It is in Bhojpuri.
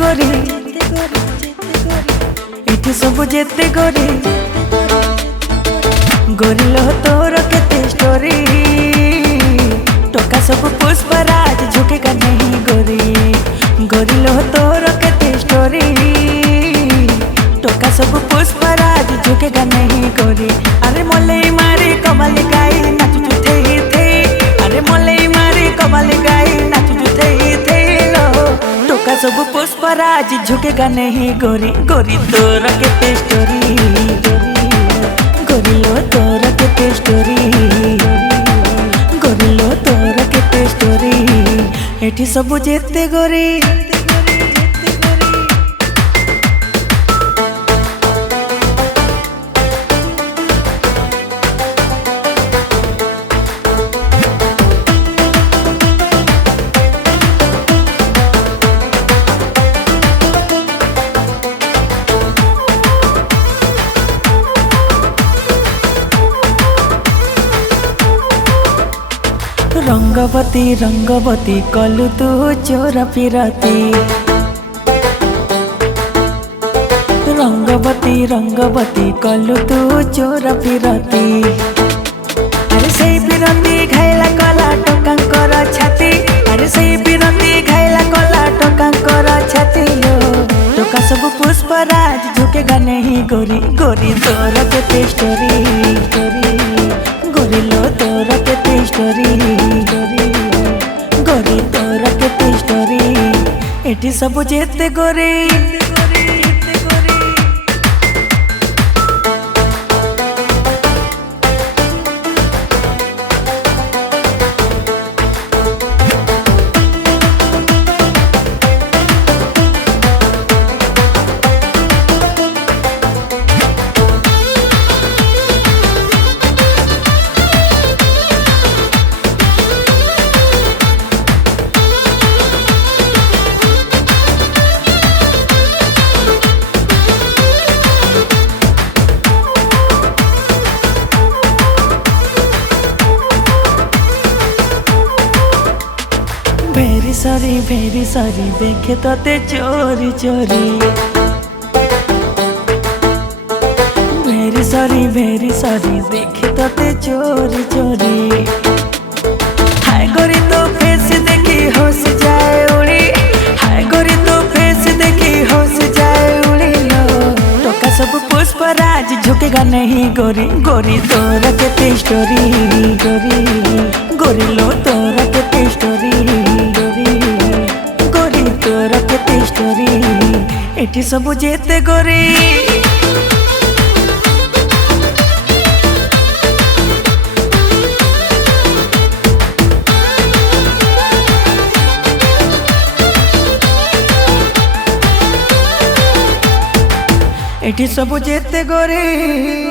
गोरी एठी सब जेते गोरी गोरी लो तोर केते स्टोरी टोका सब पुष्पराज झुकेगा नहीं गोरी गोरी लो तोर केते स्टोरी टोका सब पुष्पराज झुकेगा नहीं गोरी अरे मोले मारी कमल गाई नाचू थे थे अरे मोले मारी कमल गाई नाचू थे लो टोका सब पुष्पराज झुकेगा नहीं गोरी गोरी तोर केते स्टोरी गोरी लो तोर केते स्टोरी गोरी लो तोर केते स्टोरी एठी सब जेते गोरी रंगवती रंगवती कलु तू चोरा फिरती रंगवती रंगवती कलु तू चोरा फिरती अरे सही फिरती घायला कला टोकांकर छाती अरे सही फिरती घायला कला टोकांकर छाती लो टोका सब पुष्पराज झुकेगा नहीं गोरी गोरी तोर केते स्टोरी गोरी लो तोर केते स्टोरी गोरी तोर केते स्टोरी एठी सब जेते गोरी भेरी सारी देखे तोते चोरी चोरी भेरी सारी देखे तोते चोरी चोरी हाय गोरी तो फेस देखी होश जाए उड़ी हाय गोरी तो फेस देखी होश जाए उड़ी लो टोका सब पुष्पराज झुकेगा नहीं गोरी गोरी तोर केते स्टोरी गोरी लो तोर केते स्टोरी तोर केते स्टोरी एठी सब जेते गोरी एठी सब जेते गोरी।